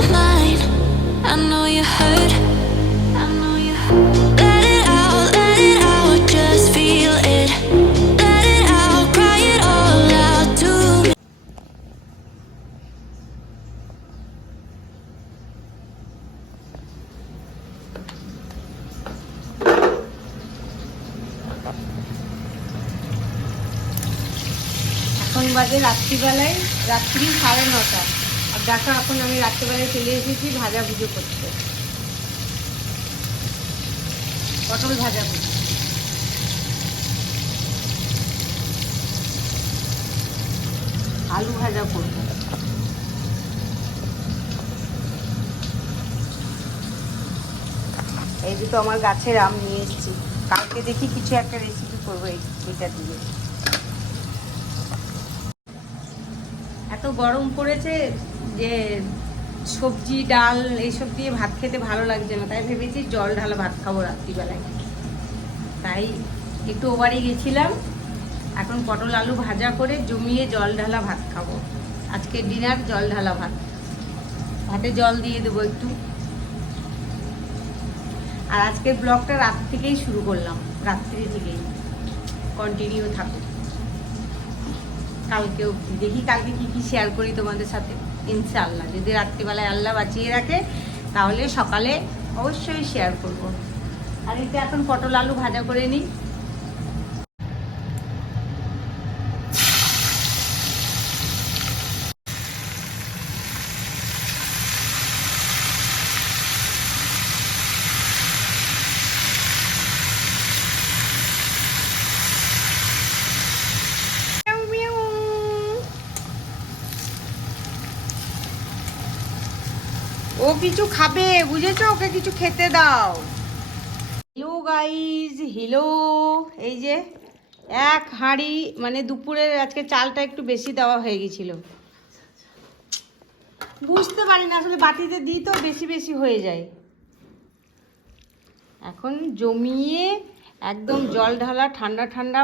don't mind. I know you hurt. Let it out, just feel it. Let it out, cry it all out to me. এখন বাজে রাত্রিবেলায়, রাত্রি 9:30। আর দেখো এখন আমি রাত্রিবেলায় চলে এসেছি ভাজাভুজো করতে, পটল ভাজাভুজি। আলু ভাজা করব। এই দুটো আমার গাছের আম নিয়ে এসেছি, কালকে দেখি কিছু একটা রেসিপি করবো এটা দিয়ে। এত গরম পড়েছে যে সবজি ডাল এইসব দিয়ে ভাত খেতে ভালো লাগছে না, তাই ভেবেছি জল ঢালা ভাত খাবো রাত্রিবেলায়। তাই একটু ওভারে গেছিলাম, এখন পটল আলু ভাজা করে জমিয়ে জল ঢালা ভাত খাবো। আজকে ডিনার জল ঢালা ভাত, ভাতে জল দিয়ে দেবো একটু। আর আজকের ব্লগটা রাত থেকেই শুরু করলাম, রাত্রি থেকেই কন্টিনিউ থাকুক। কালকেও দেখি কালকে কি কি শেয়ার করি তোমাদের সাথে, ইনশাআল্লাহ। যদি রাত্রিবেলায় আল্লাহ বাঁচিয়ে রাখে তাহলে সকালে অবশ্যই শেয়ার করব। আর এটা এখন পটল আলু ভাজা করে নিই। ও কিছু খাবে, বুঝেছো? ওকে কিছু খেতে দাও। Hello guys, hello. এই যে এক হাঁড়ি, মানে দুপুরের আজকে চালটা একটু বেশি দেওয়া হয়ে গেছিল, বুঝতে পারি না আসলে, বাটিতে দিই তো বেশি বেশি হয়ে যায়। এখন জমিয়ে একদম জল ঢালা ঠান্ডা ঠান্ডা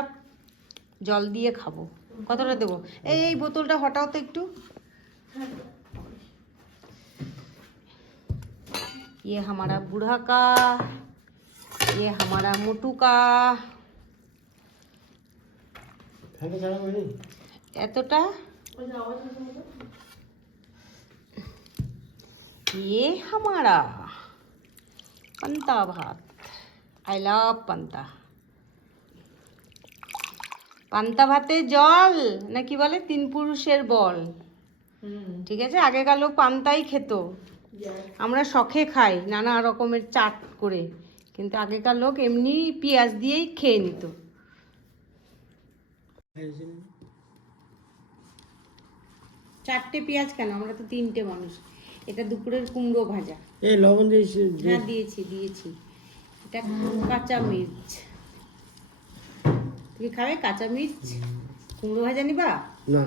জল দিয়ে খাবো। কতটা দেবো? এই বোতলটা হটাও তো একটু। ये हमारा बूढ़ा का, ये हमारा मोटू का। এতটা ये हमारा পান্তা ভাত। আই লাভ পান্তা। পান্তা ভাতে জল নাকি বলে 3 পুরুষের বল। ঠিক আছে, আগেকার লোক পান্তাই খেত, আমরা শখে খাই নানা রকমের চাট করে, কিন্তু আগেকার লোক এমনি পেঁয়াজ দিয়েই খেয়ে নিত। 4টে পেঁয়াজ কেন, আমরা তো 3টে মানুষ। এটা দুপুরের কুমড়ো ভাজা। এই লবণ দিয়েছি? হ্যাঁ দিয়েছি। এটা কাঁচা মির্চ। তুমি খাবে কাঁচা মির্চ? কুমড়ো ভাজা নিবা? না।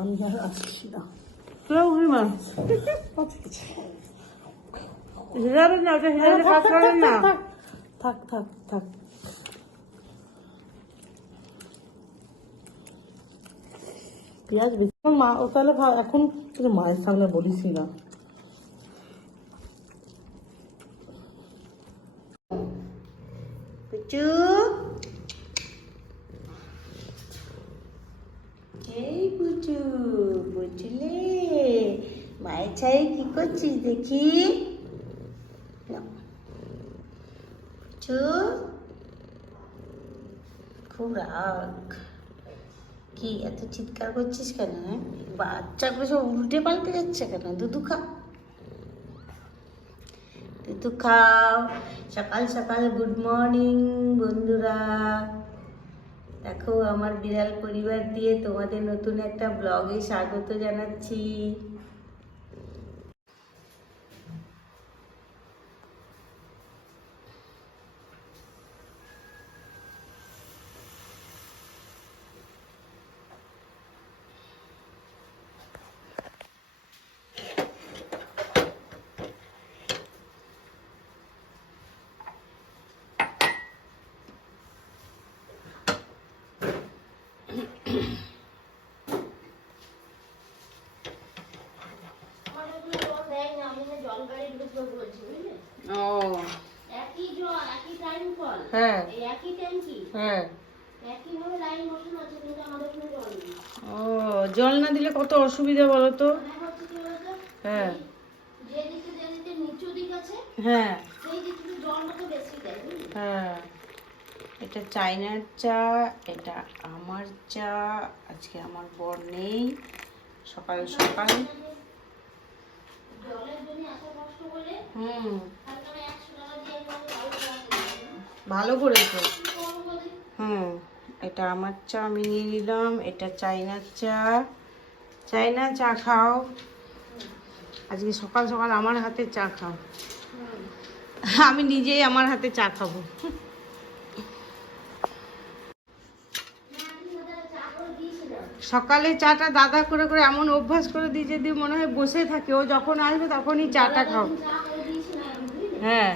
আমি আসছি না। থাক থাক থাক। পেঁয়াজ বেশি মা, ও তাহলে এখন মায়ের সামনে বলিস না। পুচু, এই পুচু, বুঝলে মায়ের ছায়ে কি করছিস দেখি? পুচু খুব রাগ, কি এত চিৎকার করছিস কেন? বাচ্চাগুলো সব উল্টে পাল্টে যাচ্ছে কেন? দুধু খাও, দুধু খাও। সকাল সকাল গুড মর্নিং বন্ধুরা। দেখো আমার বিড়াল পরিবার দিয়ে তোমাদের নতুন একটা ব্লগে স্বাগত জানাচ্ছি। ও, জল না দিলে কত অসুবিধা বলো তো। হ্যাঁ হ্যাঁ হ্যাঁ, এটা চাইনার চা, এটা আমার চা। আজকে আমার বর নেই, সকাল সকাল। হুম, ভালো করেছো। হুম, এটা আমার চা আমি নিয়ে নিলাম, এটা চাইনার চা। চাইনা চা খাও, আজকে সকাল সকাল আমার হাতে চা খাও। আমি নিজেই আমার হাতে চা খাবো। সকালে চাটা দাদা করে করে এমন অভ্যাস করে দিই, যদি মনে হয় বসে থাকে, ও যখন আসবে তখনই চাটা খাও। হ্যাঁ,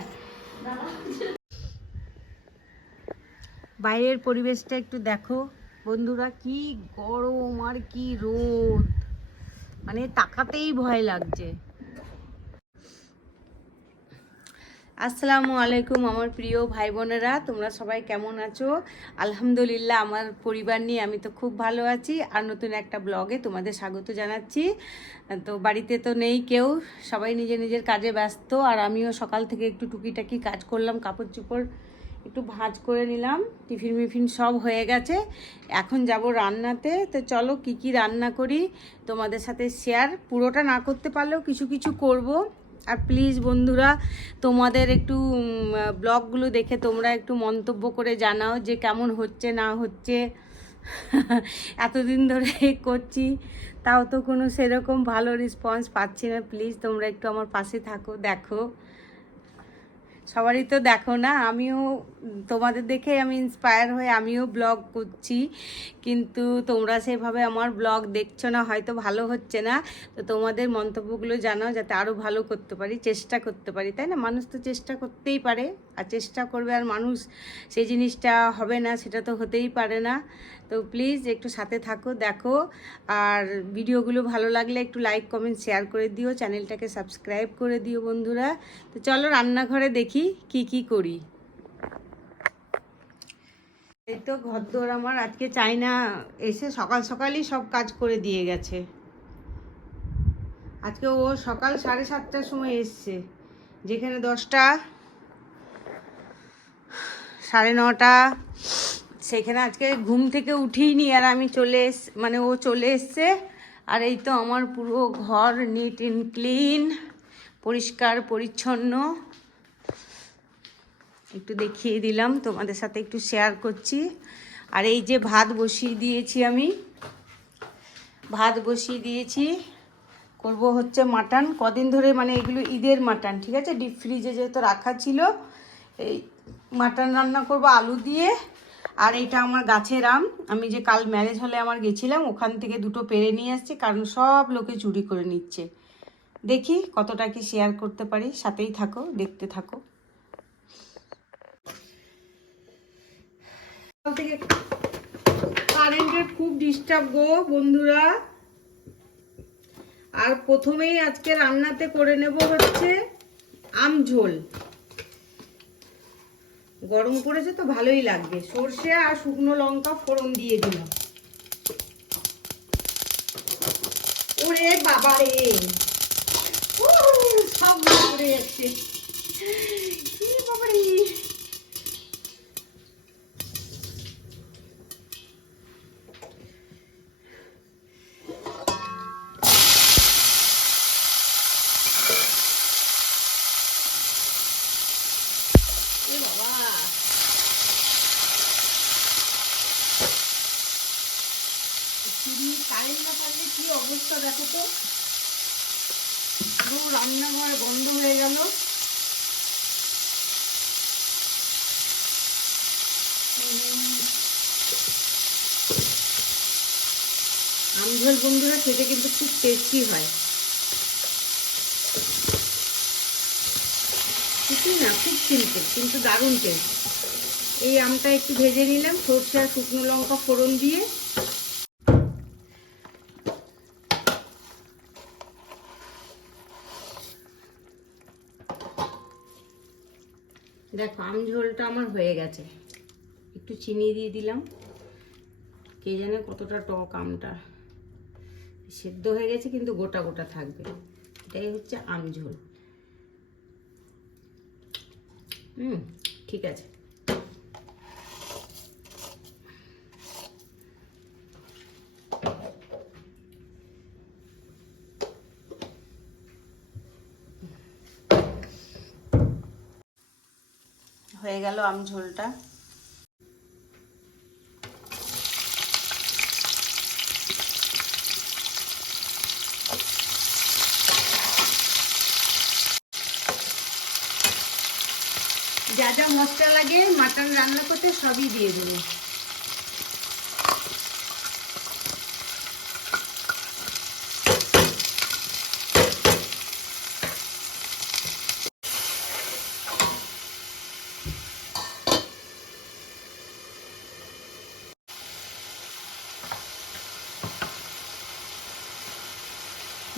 বাইরের পরিবেশটা একটু দেখো বন্ধুরা, কি গরম আর কি রোদ, মানে তাকাতেই ভয় লাগছে। আসসালামু আলাইকুম আমার প্রিয় ভাই বোনেরা, তোমরা সবাই কেমন আছো? আলহামদুলিল্লাহ, আমার পরিবার নিয়ে আমি তো খুব ভালো আছি। আর নতুন একটা ব্লগে তোমাদের স্বাগত জানাচ্ছি। তো বাড়িতে তো নেই কেউ, সবাই নিজের নিজের কাজে ব্যস্ত। আর আমিও সকাল থেকে একটু টুকিটাকি কাজ করলাম, কাপড় চোপড় একটু ভাঁজ করে নিলাম, টিফিন মিফিন সব হয়ে গেছে। এখন যাব রান্নাতে। তো চলো কি কি রান্না করি তোমাদের সাথে শেয়ার, পুরোটা না করতে পারলেও কিছু কিছু করব। আর প্লিজ বন্ধুরা, তোমাদের একটু ব্লগগুলো দেখে তোমরা একটু মন্তব্য করে জানাও যে কেমন হচ্ছে না হচ্ছে। এতদিন ধরে করছি, তাও তো কোনো সেরকম ভালো রেসপন্স পাচ্ছি না। প্লিজ তোমরা একটু আমার পাশে থাকো, দেখো। সবারই তো দেখো না, আমিও তোমাদের দেখে আমি ইন্সপায়ার হয়ে আমিও ব্লগ করছি, কিন্তু তোমরা সেভাবে আমার ব্লগ দেখছো না, হয়তো ভালো হচ্ছে না। তো তোমাদের মন্তব্যগুলো জানাও, যাতে আরও ভালো করতে পারি, চেষ্টা করতে পারি, তাই না? মানুষ তো চেষ্টা করতেই পারে, আর চেষ্টা করবে আর মানুষ সেই জিনিসটা হবে না, সেটা তো হতেই পারে না। তো প্লিজ একটু সাথে থাকো, দেখো। আর ভিডিওগুলো ভালো লাগলে একটু লাইক কমেন্ট শেয়ার করে দিও, চ্যানেলটাকে সাবস্ক্রাইব করে দিও বন্ধুরা। তো চলো রান্নাঘরে দেখি কি কি করি। এই তো ঘরদোর আমার আজকে চাইনা এসে সকাল সকালই সব কাজ করে দিয়ে গেছে। আজকে ও সকাল 7:30টার সময় এসছে, যেখানে 10টা 9:30, সেখানে আজকে ঘুম থেকে উঠিনি। আর আমি মানে ও চলে এসছে। আর এই তো আমার পুরো ঘর নিট অ্যান্ড ক্লিন, পরিষ্কার পরিচ্ছন্ন। একটু দেখিয়ে দিলাম, তোমাদের সাথে একটু শেয়ার করছি। আর এই যে ভাত বসিয়ে দিয়েছি, আমি ভাত বসিয়ে দিয়েছি, করব হচ্ছে মাটন। কদিন ধরে মানে এগুলো ঈদের মাটন, ঠিক আছে, ডিপ ফ্রিজে যেহেতু রাখা ছিল, এই মাটন রান্না করব আলু দিয়ে। আর এটা আমার গাছের আম, আমি যে কাল ম্যারেজ হলে আমার গেছিলাম, ওখান থেকে 2টো পেড়ে নিয়ে আসছি, কারণ সব লোকে চুরি করে নিচ্ছে। দেখি কতটা কি শেয়ার করতে পারি, সাথেই থাকো, দেখতে থাকো। কারেন্টের খুব ডিস্টার্ব গো বন্ধুরা। আর প্রথমেই আজকে রান্নাতে করে নেব হচ্ছে আম ঝোল। গরম পড়েছে তো ভালোই লাগবে, সর্ষে আর শুকনো লঙ্কা ফোড়ন দিয়ে দিলাম। ওরে বাবা রে, সব পড়ে যাচ্ছে, বাবা রে। কারেন্ট না থাকলে কি অবস্থা দেখো তো, পুরো রান্নাঘর বন্ধ হয়ে গেল। আমঝোল বন্ধুরা খেতে কিন্তু খুব টেস্টি হয়, কিছুই না, খুব সিম্পল কিন্তু দারুণ টেস্ট। এই আমটা একটু ভেজে নিলাম সর্ষে আর শুকনো লঙ্কা ফোড়ন দিয়ে। দেখো আম ঝোলটা আমার হয়ে গেছে, একটু চিনি দিয়ে দিলাম। কে জানে কতটা টক আমটা। সেদ্ধ হয়ে গেছে কিন্তু গোটা গোটা থাকবে, এটাই হচ্ছে আমঝোল। ঠিক আছে। হয়ে গেল আমঝোলটা। যা যা মশলা লাগে মাটন রান্না করতে সবই দিয়ে দেবো।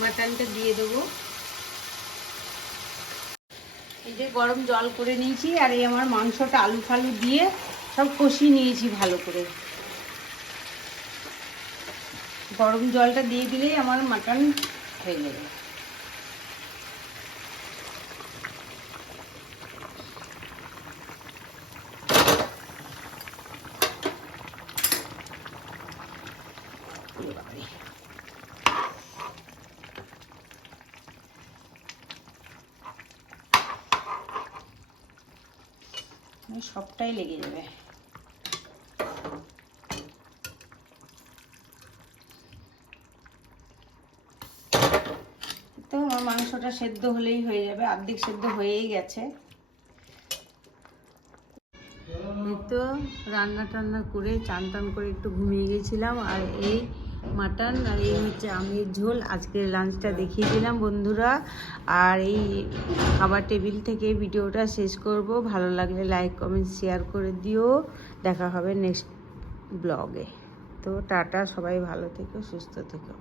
মাটনটা দিয়ে দেবো। এই যে গরম জল করে নিয়েছি, আর এই আমার মাংসটা আলু ফালু দিয়ে সব কষিয়ে নিয়েছি ভালো করে। গরম জলটা দিয়ে দিলেই আমার মাটন হয়ে যাবে। সবটাই লেগে যাবে। তো আমার মাংসটা সেদ্ধ হলেই হয়ে যাবে, অর্ধেক সেদ্ধ হয়েই গেছে। এই তো রান্না টান্না করে চান টান করে একটু ঘুমিয়ে গেছিলাম, আর এই মাটন আর এই হচ্ছে আমের ঝোল। আজকের লাঞ্চটা দেখিয়ে দিলাম বন্ধুরা, আর এই খাবার টেবিল থেকে ভিডিওটা শেষ করব। ভালো লাগলে লাইক কমেন্ট শেয়ার করে দিও। দেখা হবে নেক্সট ব্লগে। তো টাটা, সবাই ভালো থেকো, সুস্থ থেকো।